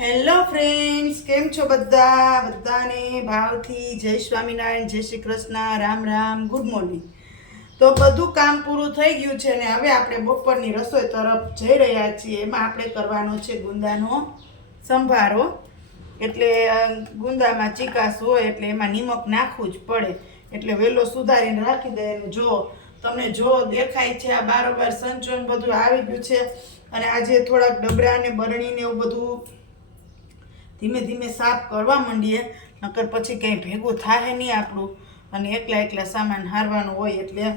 Hello friends, કેમ છો બધા? બધાને ભાવથી જય સ્વામિનારાયણ, જય શ્રી કૃષ્ણ, રામ રામ, ગુડ મોર્નિંગ. તો બધું કામ પૂરું થઈ ગયું છે ને હવે આપણે બપોરની રસોઈ તરફ જઈ રહ્યા છીએ. એમાં આપણે કરવાનો છે ગુંદાનો સંભારો. એટલે ગુંદામાં ચીકાશ હોય એટલે એમાં નિમક નાખવું જ પડે. એટલે વેલો સુધારીને રાખી દે. જો તમને જો દેખાય છે આ બારોબાર સંચો બધું આવી ગયું છે. અને આજે થોડાક ડબરા ને બરણી ને એવું બધું ધીમે ધીમે સાફ કરવા માંડીએ, નકર પછી કંઈ ભેગું થાય નહીં આપણું. અને એકલા એકલા સામાન હારવાનો હોય એટલે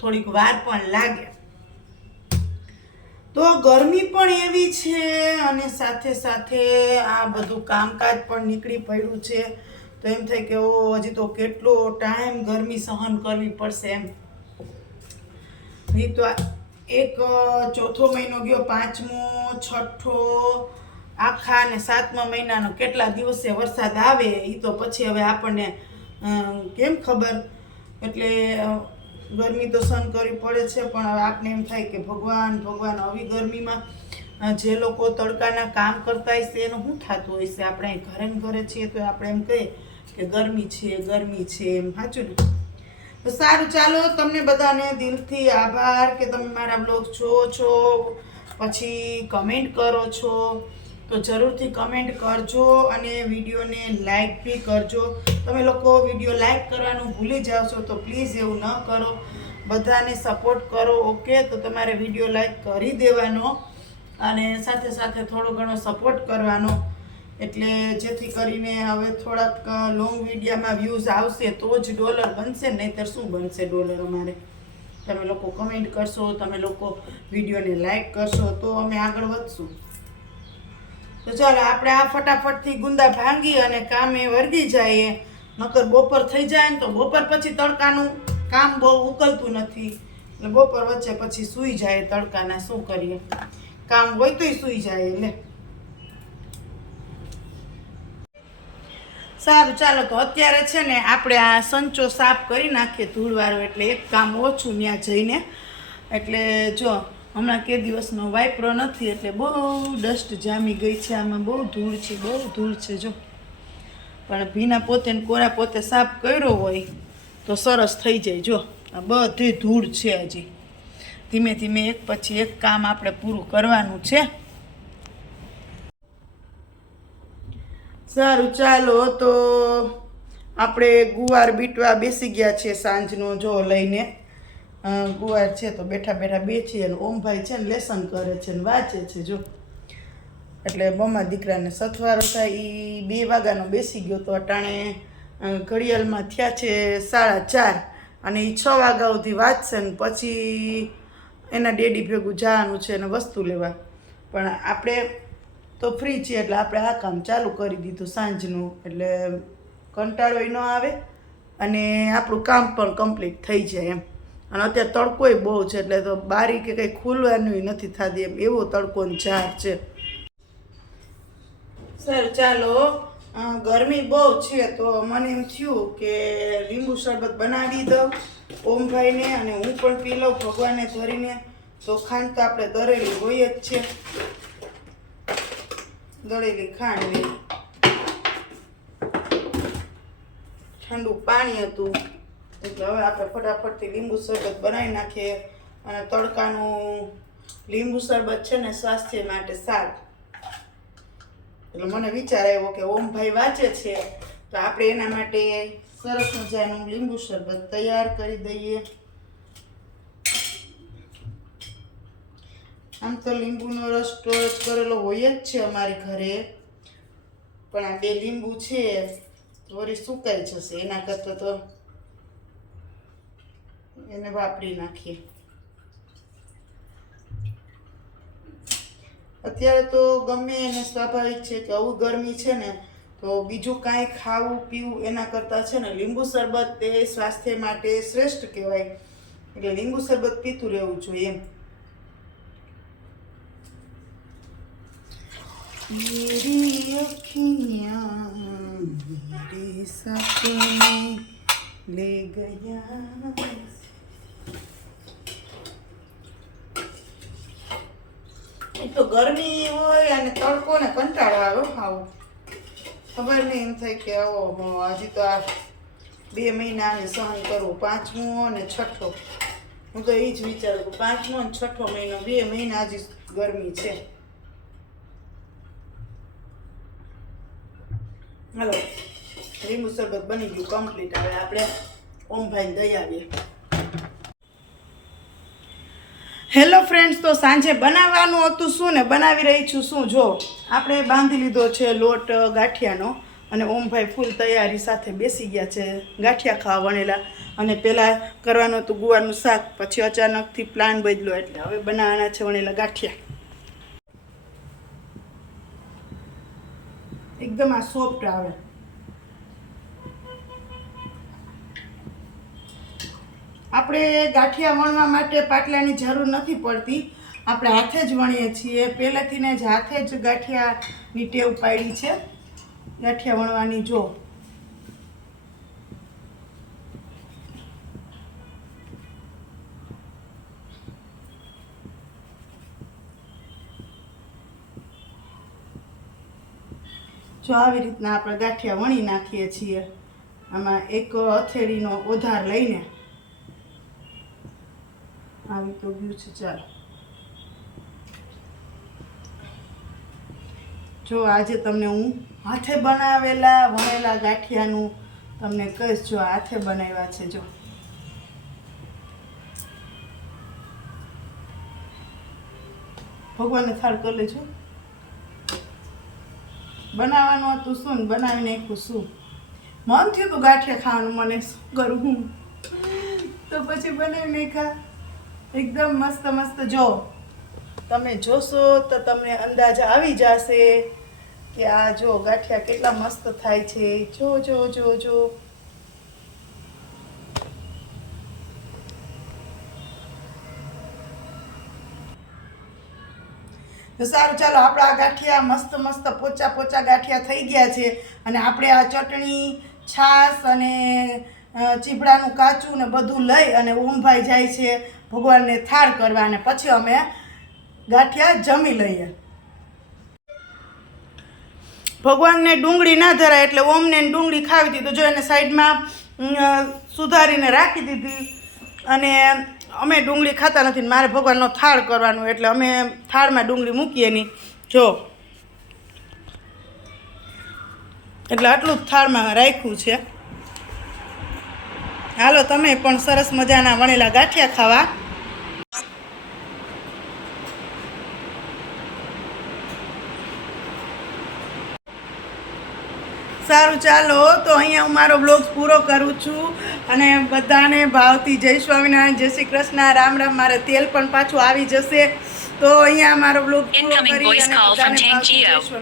થોડીક વાર પણ લાગે. તો ગરમી પણ એવી છે અને સાથે સાથે આ બધું કામકાજ પણ નીકળી પડ્યું છે. તો એમ થાય કે હજી તો કેટલો ટાઈમ ગરમી સહન કરવી પડશે એમ. નહીં તો એક ચોથો મહિનો ગયો, પાંચમો, છઠ્ઠો, આખા ને સાતમા મહિનાનો કેટલા દિવસે વરસાદ આવે એ તો પછી હવે આપણને કેમ ખબર. એટલે ગરમી તો સહન કરવી પડે છે, પણ હવે આપને એમ થાય કે ભગવાન ભગવાન આવી ગરમીમાં જે લોકો તડકાના કામ કરતા હશે એનું શું થતું હોય છે. આપણે ઘરે ને ઘરે છીએ તો આપણે એમ કહીએ કે ગરમી છે એમ. સાચું ને? તો સારું, ચાલો, તમને બધાને દિલથી આભાર કે તમે મારા બ્લોગ જોવો છો, પછી કમેન્ટ કરો છો. તો જરૂરથી કમેન્ટ કરજો અને વિડીયોને લાઈક બી કરજો. તમે લોકો વિડીયો લાઈક કરવાનું ભૂલી જાઓ છો તો પ્લીઝ એવું ન કરો. બધાને સપોર્ટ કરો. ઓકે, તો તમારે વિડીયો લાઈક કરી દેવાનો અને સાથે સાથે થોડો ઘણો સપોર્ટ કરવાનો. એટલે જેથી કરીને હવે થોડાક લોંગ વિડીયોમાં વ્યૂઝ આવશે તો જ ડોલર બનશે, નહીંતર શું બનશે ડોલર અમારે. તમે લોકો કમેન્ટ કરશો, તમે લોકો વિડીયોને લાઈક કરશો તો અમે આગળ વધશું. તો ચાલો આપણે આ ફટાફટથી ગુંદા ભાંગી અને કામે વર્ગી જઈએ. નકર બપોર થઈ જાય ને તો બપોર પછી તડકાનું કામ બહુ ઉકલતું નથી. એટલે બપોર વચ્ચે પછી સૂઈ જાય તડકાના. શું કરીએ, કામ હોય તોય સૂઈ જાય. એટલે સારું, ચાલો, તો અત્યારે છે ને આપણે આ સંચો સાફ કરી નાખીએ ધૂળવાળો, એટલે એક કામ ઓછું ત્યાં જઈને. એટલે જો હમણાં કે દિવસનો વાપરો નથી એટલે બહુ ડસ્ટ જામી ગઈ છે. આમાં બહુ ધૂળ છે જો. પણ ભીના પોતે ને કોરા પોતે સાફ કર્યો હોય તો સરસ થઈ જાય. જો આ બધી ધૂળ છે. હજી ધીમે ધીમે એક પછી એક કામ આપણે પૂરું કરવાનું છે. સારું, ચાલો, તો આપણે ગુવાર બીટવા બેસી ગયા છીએ સાંજનો. જો લઈને ગુવાર છે તો બેઠા બેઠા બેઠી. અને ઓમભાઈ છે ને લેસન કરે છે ને વાંચે છે જો. એટલે મમ્મા દીકરાને સથવારો થાય. એ 2 વાગ્યાનો બેસી ગયો તો અટાણે ઘડિયાળમાં થયા છે 4:30 અને એ 6 વાગ્યા સુધી વાંચશે ને પછી એના ડેડી ભેગું જવાનું છે અને વસ્તુ લેવા. પણ આપણે તો ફ્રી છીએ એટલે આપણે આ કામ ચાલુ કરી દીધું સાંજનું. એટલે કંટાળોય ન આવે અને આપણું કામ પણ કમ્પ્લીટ થઈ જાય એમ. અને અત્યારે તડકોય બહુ છે એટલે તો બારી કે કંઈ ખુલવાનું નથી થતી એમ, એવો તડકોનો ઝાર છે. સારું, ચાલો, ગરમી બહુ છે તો મને એમ થયું કે લીંબુ શરબત બનાવી દઉં ઓમભાઈને અને હું પણ પી લઉં ભગવાનને ધરીને. તો ખાંડ તો આપણે દરેલી હોય જ છે, દળેલી ખાંડ. ઠંડુ પાણી હતું એટલે હવે આપણે ફટાફટથી લીંબુ શરબત બનાવી નાખીએ. અને તડકાનું લીંબુ શરબત છે ને સ્વાસ્થ્ય માટે સારું. એટલે મને વિચાર આવ્યો કે ઓમભાઈ વાંચે છે તો આપણે એના માટે સરસ મજાનું લીંબુ શરબત તૈયાર કરી દઈએ. આમ તો લીંબુનો રસ સ્ટોરેજ કરેલો હોય જ છે અમારી ઘરે, પણ આ 2 લીંબુ છે વળી સુકાઈ જશે. એના કરતાં તો એને વાપરી નાખીએ. અત્યારે તો ગમે એને સ્વાભાવિક છે કે આવું ગરમી છે ને તો બીજું કાંઈ ખાવું પીવું એના કરતાં છે ને લીંબુ શરબત તે સ્વાસ્થ્ય માટે શ્રેષ્ઠ કહેવાય. એટલે લીંબુ શરબત પીતું રહેવું જોઈએ એમ. मेरी अखियाँ मेरे सपने ले गया. એક તો ગરમી હોય અને તડકો ને કંટાળો આવે આવું ખબર નહીં એમ થાય કે આવો હજી તો આ 2 મહિનાને સહન કરવું, 5મો અને 6ઠો. હું તો એ જ વિચારું 5મો અને 6ઠો મહિનો 2 મહિના હજી ગરમી છે. હાલો લીંબુ શરબત બની ગયું કમ્પ્લીટ. હવે આપણે ઓમભાઈને દઈ આવીએ. હેલો ફ્રેન્ડ્સ, તો સાંજે બનાવવાનું હતું શું ને બનાવી રહી છું શું. જો આપણે બાંધી લીધો છે લોટ ગાંઠિયાનો અને ઓમભાઈ ફૂલ તૈયારી સાથે બેસી ગયા છે ગાંઠિયા ખાવા વણેલા. અને પહેલાં કરવાનું હતું ગુવારનું શાક, પછી અચાનકથી પ્લાન બદલ્યો એટલે હવે બનાવવાના છે વણેલા ગાંઠિયા. એકદમ આ સોફ્ટ આવે. આપણે ગાંઠિયા વણવા માટે પાટલાની જરૂર નથી પડતી, આપણે હાથે જ વણીએ છીએ. પહેલેથી ને જ હાથે જ ગાંઠિયાની ટેવ પાડી છે ગાંઠિયા વણવાની. જો આવી રીતના આપણે ગાંઠિયા વણી નાખીએ છીએ. આમાં એક હથેળીનો ઓધાર લઈને આવી તો ગયું છે. ચાલો જો આજે તમને હું હાથે બનાવેલા વણેલા ગાંઠિયાનું તમને કહીશ. જો હાથે બનાવ્યા છે. જો ભગવાનને થાળ કરી લેજો. બનાવવાનું હતું શું ને બનાવી નાખ્યું શું. મન થયું તું ગાંઠિયા ખાવાનું, મને શું કરું હું તો પછી બનાવી નાખ્યા. એકદમ મસ્ત મસ્ત. જો તમે જોશો તો તમને અંદાજ આવી જશે કે આ જો ગાંઠિયા કેટલા મસ્ત થાય છે. જો જો જો જો તો સારું, ચાલો આપણા આ ગાંઠિયા મસ્ત મસ્ત પોચા પોચા ગાંઠિયા થઈ ગયા છે. અને આપણે આ ચટણી, છાશ અને ચીભડાનું કાચું ને બધું લઈ અને ઓમભાઈ જાય છે ભગવાનને થાળ કરવા, અને પછી અમે ગાંઠિયા જમી લઈએ. ભગવાનને ડુંગળી ના ધરાય એટલે ઓમને ડુંગળી ખાવી હતી, તો જો એને સાઈડમાં સુધારીને રાખી દીધી. અને અમે ડુંગળી ખાતા નથી, મારે ભગવાનનો થાળ કરવાનો એટલે અમે થાળમાં ડુંગળી મૂકીએ નહીં. જો એટલે આટલું જ થાળમાં રાખ્યું છે. હાલો તમે પણ સરસ મજાના વણેલા ગાંઠિયા ખાવા. સારું ચાલો, તો અહીંયા હું મારો બ્લોગ પૂરો કરું છું. અને બધાને ભાવથી જય સ્વામિનારાયણ, જય શ્રી કૃષ્ણ, રામ રામ. મારે તેલ પણ પાછું આવી જશે. તો અહીંયા મારો બ્લોગ પૂરો કરી અને બધાને ભાવથી જય સ્વામિનારાયણ.